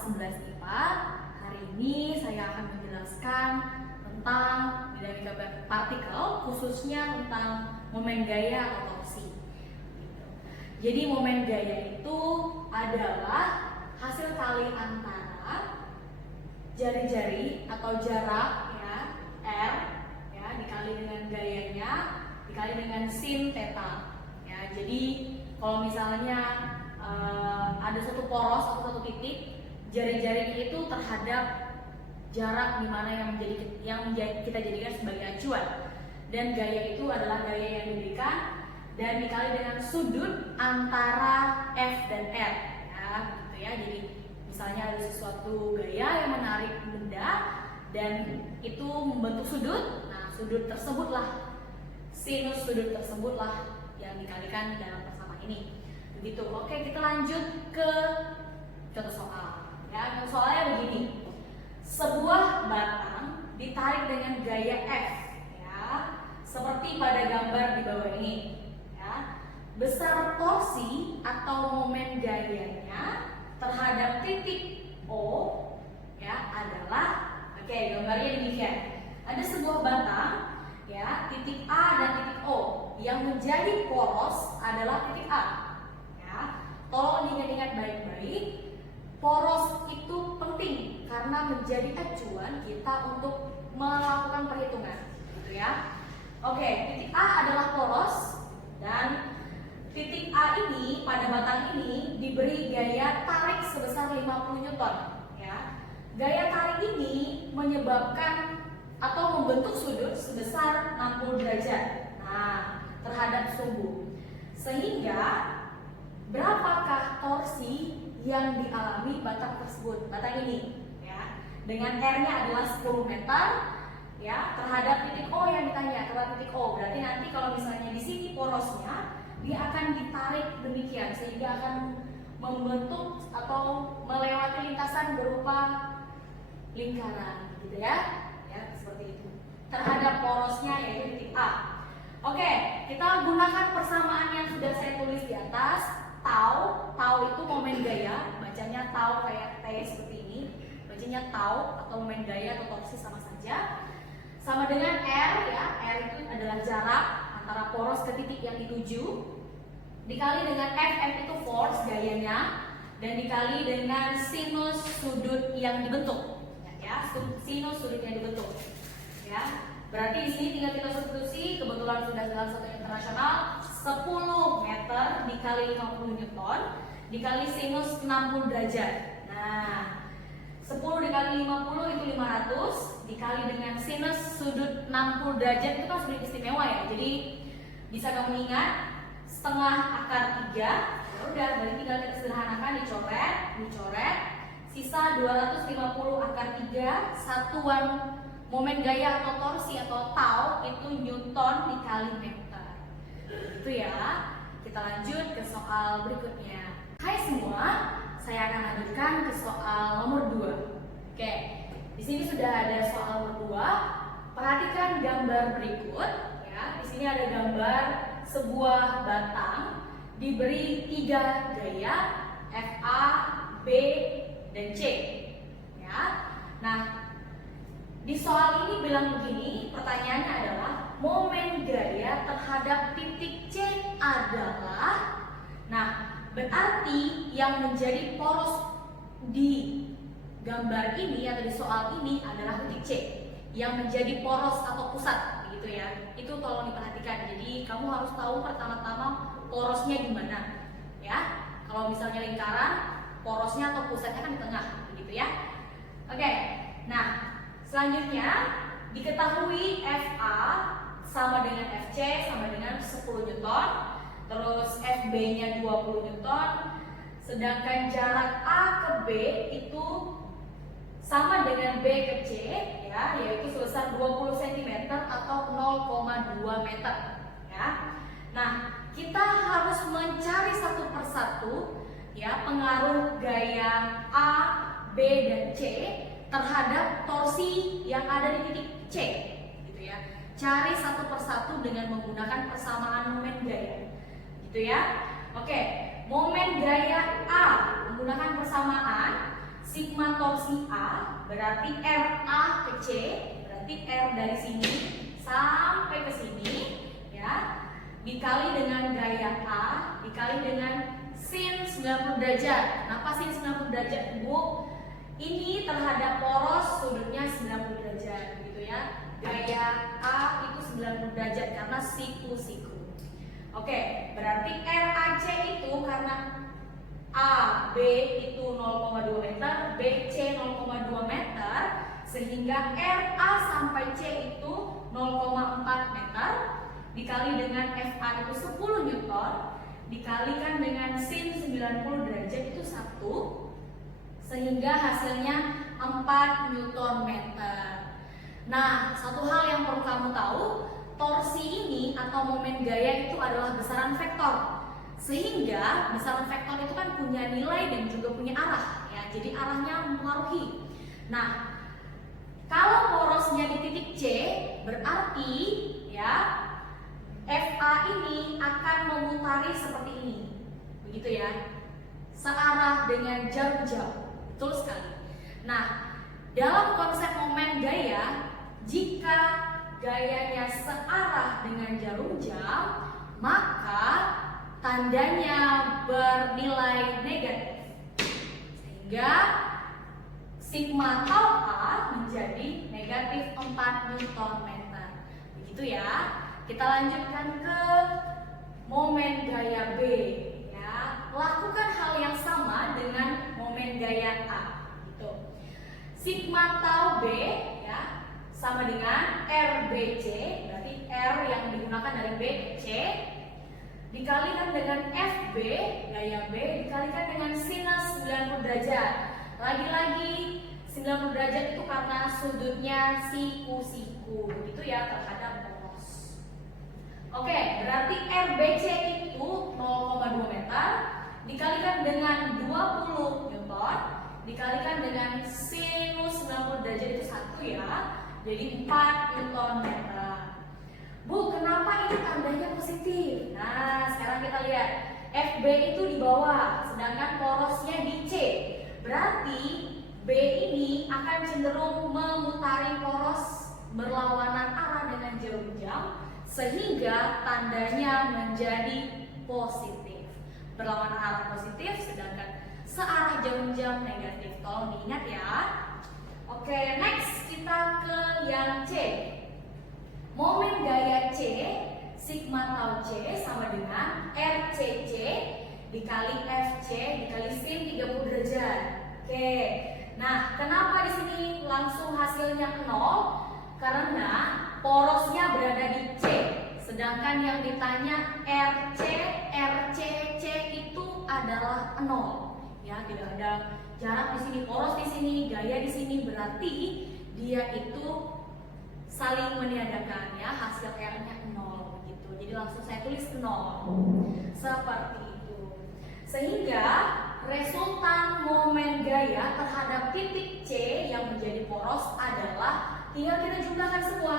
kelas 11 IPA. Hari ini saya akan menjelaskan tentang dinamika partikel, khususnya tentang momen gaya atau torsi. Jadi momen gaya itu adalah hasil kali antara jari-jari atau jarak ya, R ya, dikali dengan gayanya dikali dengan sin theta ya. Jadi kalau misalnya ada satu poros atau satu titik, jari-jarinya itu terhadap jarak di mana yang kita jadikan sebagai acuan, dan gaya itu adalah gaya yang diberikan dan dikali dengan sudut antara F dan R ya, gitu ya. Jadi misalnya ada sesuatu gaya yang menarik benda dan itu membentuk sudut, nah sudut tersebutlah, sinus sudut tersebutlah yang dikalikan dalam persamaan ini. Begitu. Oke, kita lanjut ke contoh soal. Ya, contoh soalnya begini. Sebuah batang ditarik dengan gaya F, ya, seperti pada gambar di bawah ini. Ya. Besar torsi atau momen gayanya terhadap titik O, ya, adalah, oke, gambarnya demikian. Ada sebuah batang, ya, titik A dan titik O, yang menjadi poros adalah titik A. Tolong diingat-ingat baik-baik, poros itu penting karena menjadi acuan kita untuk melakukan perhitungan, gitu ya. Oke, titik A adalah poros dan titik A ini pada batang ini diberi gaya tarik sebesar 50 Newton, ya. Gaya tarik ini menyebabkan atau membentuk sudut sebesar 60 derajat. Nah, terhadap sumbu. Sehingga berapakah torsi yang dialami batang tersebut, batang ini, ya, dengan R-nya adalah 10 meter, ya, terhadap titik O yang ditanya, terhadap titik O. Berarti nanti kalau misalnya di sini porosnya, dia akan ditarik demikian sehingga akan membentuk atau melewati lintasan berupa lingkaran, gitu ya, ya seperti itu. Terhadap porosnya yaitu titik A. Oke, kita gunakan persamaan yang sudah saya tulis di atas. Tau itu momen gaya, bacanya tau kayak T seperti ini, bacanya tau atau momen gaya atau torsi sama saja. Sama dengan R ya, R itu adalah jarak antara poros ke titik yang dituju, dikali dengan F itu force gayanya, dan dikali dengan sinus sudut yang dibentuk, ya, sinus sudut yang dibentuk, ya. Berarti di sini tinggal kita substitusi, kebetulan sudah dalam satu internasional, 10 meter dikali 50 Newton dikali sinus 60 derajat. Nah, 10 dikali 50 itu 500 dikali dengan sinus sudut 60 derajat itu kan sudut istimewa ya. Jadi bisa kamu ingat setengah akar 3. Ya udah, berarti tinggal kita sederhanakan, dicoret, sisa 250 akar 3 satuan momen gaya atau torsi atau tau itu Newton dikali meter. Itu ya. Kita lanjut ke soal berikutnya. Hai semua, saya akan lanjutkan ke soal nomor 2. Oke, di sini sudah ada soal nomor 2. Perhatikan gambar berikut. Ya, di sini ada gambar sebuah batang diberi 3 gaya FA, B, dan C. Ya, nah. Di soal ini bilang begini, pertanyaannya adalah momen gaya terhadap titik C adalah, nah berarti yang menjadi poros di gambar ini atau di soal ini adalah titik C, yang menjadi poros atau pusat, begitu ya. Itu tolong diperhatikan. Jadi kamu harus tahu pertama-tama porosnya gimana, ya. Kalau misalnya lingkaran, porosnya atau pusatnya kan di tengah, begitu ya. Oke, nah. Selanjutnya, diketahui FA sama dengan FC sama dengan 10 Newton, terus FB-nya 20 Newton, sedangkan jarak A ke B itu sama dengan B ke C, ya, yaitu sebesar 20 cm atau 0,2 meter. Ya. Nah, kita harus mencari satu persatu, ya, pengaruh gaya A, B, dan C terhadap torsi yang ada di titik C, gitu ya. Cari satu persatu dengan menggunakan persamaan momen gaya, gitu ya. Oke, momen gaya A menggunakan persamaan sigma torsi A berarti RA ke C, berarti R dari sini sampai ke sini ya, dikali dengan gaya A dikali dengan sin 90 derajat. Kenapa sin 90 derajat, Bu? Ini terhadap poros sudutnya 90 derajat gitu ya. Gaya A itu 90 derajat karena siku-siku. Oke, berarti RAC itu karena A, B itu 0,2 meter, BC 0,2 meter, sehingga RA sampai C itu 0,4 meter, dikali dengan FA itu 10 Newton, dikalikan dengan sin 90 derajat itu 1, sehingga hasilnya 4 Newton meter. Nah, satu hal yang perlu kamu tahu, torsi ini atau momen gaya itu adalah besaran vektor. Sehingga besaran vektor itu kan punya nilai dan juga punya arah ya. Jadi arahnya mempengaruhi. Nah, kalau porosnya di titik C, berarti ya FA ini akan memutari seperti ini. Begitu ya. Searah dengan jarum jauh. Betul sekali. Nah, dalam konsep momen gaya, jika gayanya searah dengan jarum jam, maka tandanya bernilai negatif. Sehingga sigma tau A menjadi negatif 4 Newton meter. Begitu ya. Kita lanjutkan ke momen gaya B. Lakukan hal yang sama dengan momen gaya A gitu. Sigma tau B ya sama dengan RBC, berarti R yang digunakan dari B C dikalikan dengan FB gaya B dikalikan dengan sinus 90 derajat. Lagi-lagi 90 derajat itu karena sudutnya siku-siku gitu ya terhadap poros. Oke, berarti RBC itu 0,2 meter dikalikan dengan 20 Newton dikalikan dengan sinus 90 derajat itu 1 ya, jadi 4 Newton meter. Bu, kenapa ini tandanya positif? Nah, sekarang kita lihat FB itu di bawah sedangkan porosnya di C, berarti B ini akan cenderung memutari poros berlawanan arah dengan jarum jam sehingga tandanya menjadi positif. Berlawanan arah positif sedangkan searah jarum jam negatif. Tolong diingat ya. Oke, next kita ke yang C. Momen gaya C sigma tau C sama dengan RCC dikali FC dikali sin 30 derajat. Oke. Nah, kenapa di sini langsung hasilnya 0? Karena porosnya berada di C. Sedangkan yang ditanya RC, RCC itu adalah 0. Ya, tidak ada jarak di sini, poros di sini, gaya di sini, berarti dia itu saling meniadakan ya, hasil R-nya 0 gitu. Jadi langsung saya tulis 0. Seperti itu. Sehingga resultan momen gaya terhadap titik C yang menjadi poros adalah tinggal kita jumlahkan semua.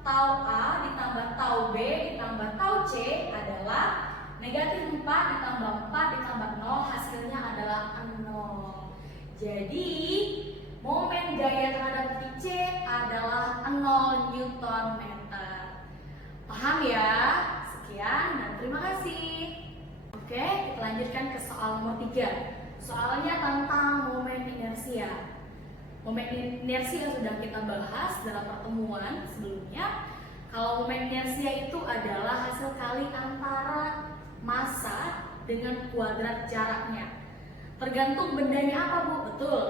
Tau A ditambah tau B ditambah tau C adalah negatif 4 ditambah 4 ditambah 0, hasilnya adalah 0. Jadi momen gaya terhadap titik C adalah 0 Newton meter. Paham ya? Sekian dan terima kasih. Oke, kita lanjutkan ke soal nomor 3. Soalnya tentang momen inersia. Momen inersia sudah kita bahas dalam pertemuan sebelumnya. Kalau momen inersia itu adalah hasil kali antara massa dengan kuadrat jaraknya. Tergantung bendanya apa, Bu? Betul,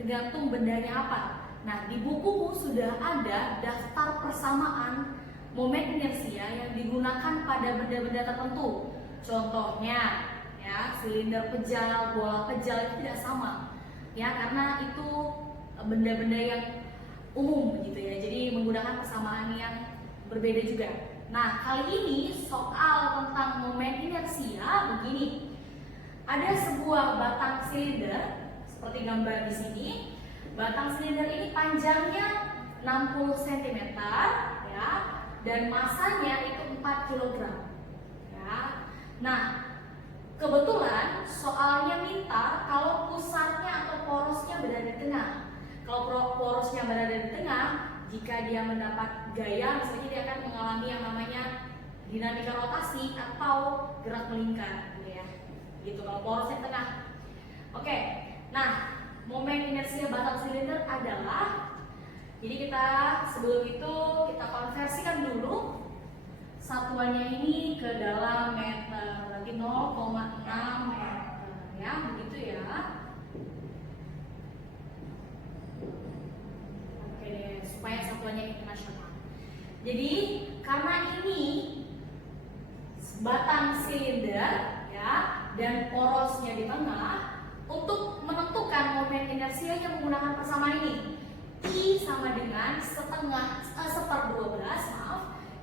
tergantung bendanya apa. Nah, di bukumu sudah ada daftar persamaan momen inersia yang digunakan pada benda-benda tertentu. Contohnya, ya, silinder pejal, bola pejal itu tidak sama. Ya, karena itu benda-benda yang umum gitu ya. Jadi menggunakan persamaan yang berbeda juga. Nah, kali ini soal tentang momen inersia begini. Ada sebuah batang silinder seperti gambar di sini. Batang silinder ini panjangnya 60 cm ya, dan masanya itu 4 kg. Ya. Nah, kebetulan soalnya minta kalau pusatnya atau porosnya berada tengah. Kalau porosnya berada di tengah, jika dia mendapat gaya, misalnya dia akan mengalami yang namanya dinamika rotasi atau gerak melingkar, gitu ya. Gitu kalau porosnya tengah. Oke, nah momen inersia batang silinder adalah, jadi kita sebelum itu kita konversikan dulu satuannya ini ke dalam meter, berarti 0,6 meter, ya, begitu ya. Oke deh, supaya satuannya internasional. Jadi karena ini batang silinder, ya, dan porosnya di tengah, untuk menentukan momen inersianya menggunakan persamaan ini, I sama dengan seper 12,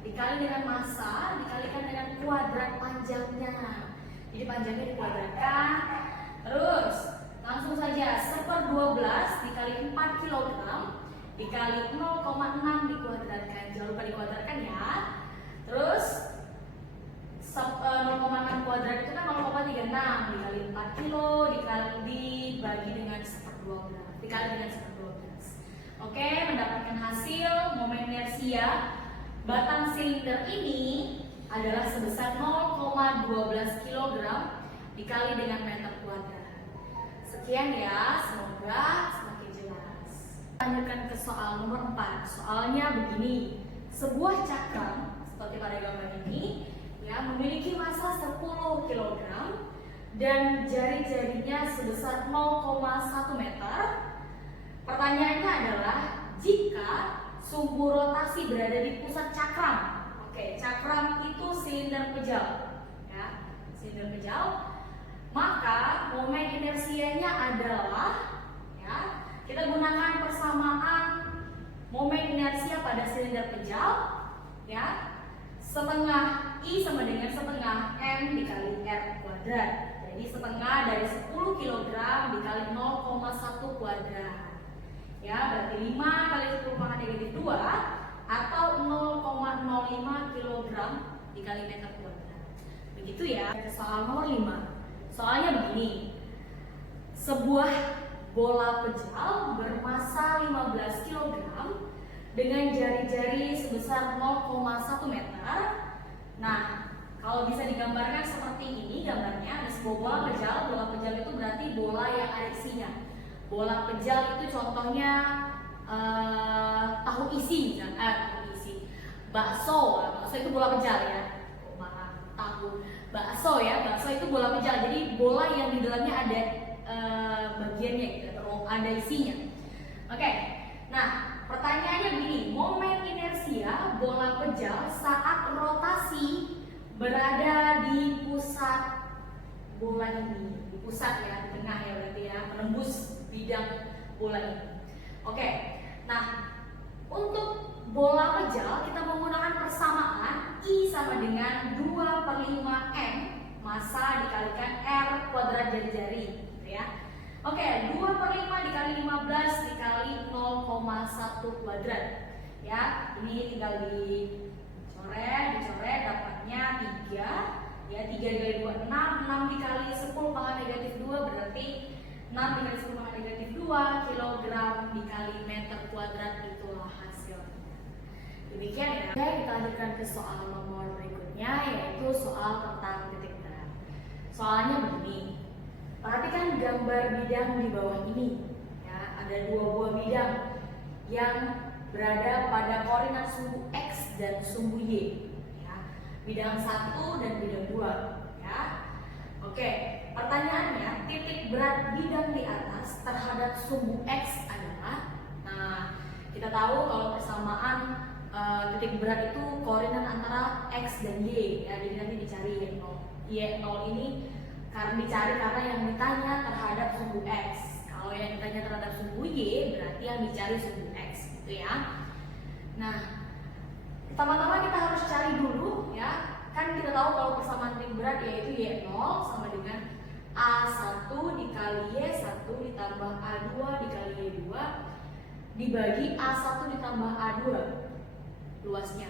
dikali dengan massa dikalikan dengan kuadrat panjangnya. Jadi panjangnya dikuadratkan, terus langsung saja seper 12 dikali 4 kg dikali 0,6 dikuadratkan. Jangan lupa dikuadratkan ya. Terus 0,6 kuadrat itu kan 0,36 dikali 4 kilo dibagi dengan seper 12 dikali dengan seper 12. Oke, mendapatkan hasil momen inersia batang silinder ini adalah sebesar 0,12 kg dikali dengan meter kuadrat. Sekian ya, semoga semakin jelas. Lanjutkan ke soal nomor 4. Soalnya begini, sebuah cakram seperti pada gambar ini ya memiliki massa 10 kg dan jari-jarinya sebesar 0,1 meter. Pertanyaannya adalah, jika sumbu rotasi berada di pusat cakram. Oke, cakram itu silinder pejal, ya, silinder pejal. Maka momen inersianya adalah, ya, kita gunakan persamaan momen inersia pada silinder pejal, ya, setengah I sama dengan setengah M dikali R kuadrat. Jadi setengah dari 10 kg dikali 0,1 kuadrat. Ya, berarti 5 kali 10 pangkat negatif 2 atau 0,05 kg dikali meter kuadrat. Begitu ya. Soal nomor 5. Soalnya begini. Sebuah bola pejal bermassa 15 kg dengan jari-jari sebesar 0,1 meter. Nah, kalau bisa digambarkan seperti ini gambarnya, ada sebuah bola pejal. Bola pejal itu berarti bola yang ada isinya. Bola pejal itu contohnya tahu isi, tahu isi, bakso itu bola pejal ya. Tahu bakso ya, bakso itu bola pejal. Jadi bola yang di dalamnya ada bagiannya gitu, atau ada isinya. Oke, nah pertanyaannya begini, momen inersia bola pejal saat rotasi berada di pusat bola ini, di pusat ya, di tengah ya berarti ya, menembus bidang bola ini. Oke, nah untuk bola pejal kita menggunakan persamaan I sama dengan 2/5M massa dikalikan R kuadrat jari-jari, gitu ya. Oke, 2/5 dikali 15 dikali 0,1 kuadrat. Ya, ini tinggal dicoret dapatnya 3. Ya, 3 dikali 2 6 dikali 10 pangkat negatif 2 berarti 6 dikali 10 pangkat negatif 2 kilogram dikali meter kuadrat, itulah hasilnya. Demikian ya. Oke, kita lanjutkan ke soal nomor berikutnya, yaitu soal tentang titik berat. Soalnya begini, perhatikan gambar bidang di bawah ini. Ya, ada 2 buah bidang yang berada pada koordinat sumbu X dan sumbu Y. Ya, bidang 1 dan bidang 2. Ya. Oke, pertanyaannya, titik berat bidang di atas terhadap sumbu X adalah, nah kita tahu kalau persamaan titik berat itu koordinat antara X dan Y ya, jadi nanti dicari Y0 ini karena dicari karena yang ditanya terhadap sumbu X. Kalau yang ditanya terhadap sumbu Y berarti yang dicari sumbu X, gitu ya. Nah, pertama-tama kita harus cari dulu ya. Kan kita tahu kalau persamaan titik berat yaitu Y0 sama dengan A1 dikali Y1 ditambah A2 dikali Y2 dibagi A1 ditambah A2 luasnya.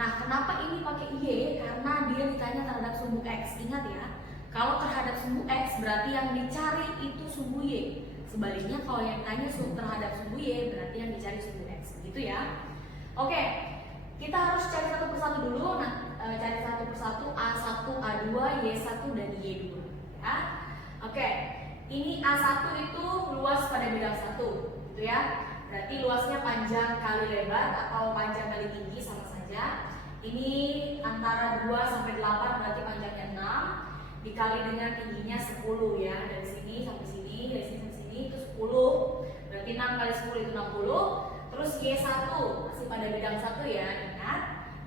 Nah, kenapa ini pakai Y? Karena dia ditanya terhadap sumbu X. Ingat ya, kalau terhadap sumbu X berarti yang dicari itu sumbu Y. Sebaliknya kalau yang tanya terhadap sumbu Y berarti yang dicari sumbu X, gitu ya. Oke, kita harus cari satu persatu dulu. Nah, cari satu persatu A1, A2, Y1 dan Y2 ya. Oke, ini A1 itu luas pada bidang 1 gitu ya. Berarti luasnya panjang kali lebar atau panjang kali tinggi sama saja. Ini antara 2 sampai 8 berarti panjangnya 6 dikali dengan tingginya 10 ya. Dari sini sampai sini, dari sini sampai sini itu 10. Berarti 6 kali 10 itu 60. Terus Y1 masih pada bidang 1 ya. Ingat,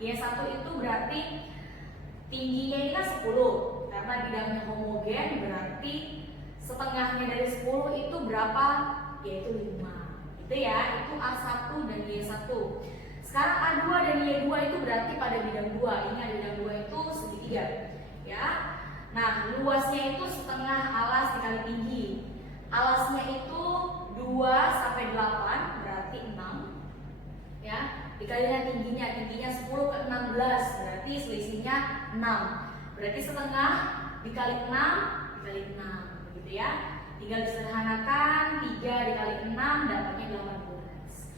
Y1 itu berarti tingginya ini kan 10. Karena bidangnya homogen berarti setengahnya dari 10 itu berapa? Yaitu 5. Itu ya, itu A1 dan Y1. Sekarang A2 dan Y2 itu berarti pada bidang 2. Ingat bidang 2 itu segitiga ya. Nah, luasnya itu setengah alas dikali tinggi. Alasnya itu 2 sampai 8 berarti 6 ya. Dikali dengan tingginya 10 ke 16 berarti selisihnya 6. Berarti setengah dikali 6 dikali 6 begitu ya. Tinggal disederhanakan, 3 dikali 6 dapatnya 18.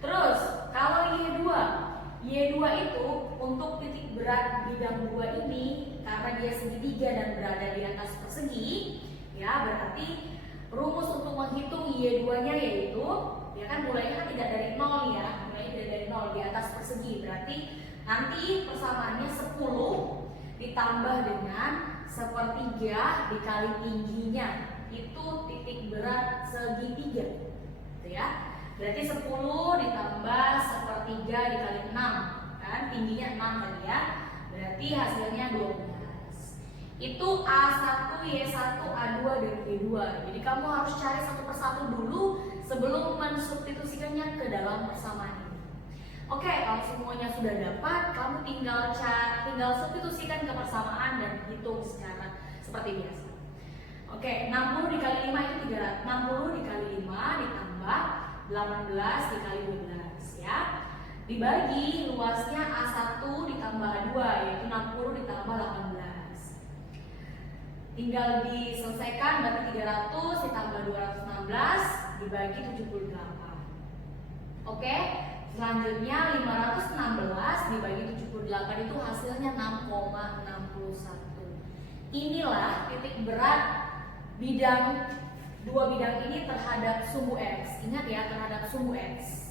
Terus kalau Y2 itu untuk titik berat bidang 2 ini karena dia segitiga dan berada di atas persegi ya, berarti rumus untuk menghitung Y2-nya yaitu ya kan mulainya kan tidak dari 0 ya, mulainya tidak dari 0 di atas persegi, berarti nanti persamaannya 10 ditambah dengan 1/3 dikali tingginya, itu titik berat segitiga gitu ya. Berarti 10 ditambah 1/3 dikali 6 kan, tingginya 6 tadi ya, berarti hasilnya 12. Itu A1, Y1, A2 dan Y2. Jadi kamu harus cari satu persatu dulu sebelum mensubstitusikannya ke dalam persamaan ini. Oke, kalau semuanya sudah dapat, kamu tinggal substitusikan ke persamaan dan hitung secara seperti biasa. Oke, 60 dikali 5 itu 300. 60 dikali 5 ditambah 18 dikali 12 ya. Dibagi luasnya A1 ditambah A2 yaitu 60 ditambah 18. Tinggal diselesaikan, berarti 300 ditambah 216 dibagi 78. Oke, selanjutnya 516 dibagi 78 itu hasilnya 6,61. Inilah titik berat bidang 2 bidang ini terhadap sumbu X. Ingat ya, terhadap sumbu X.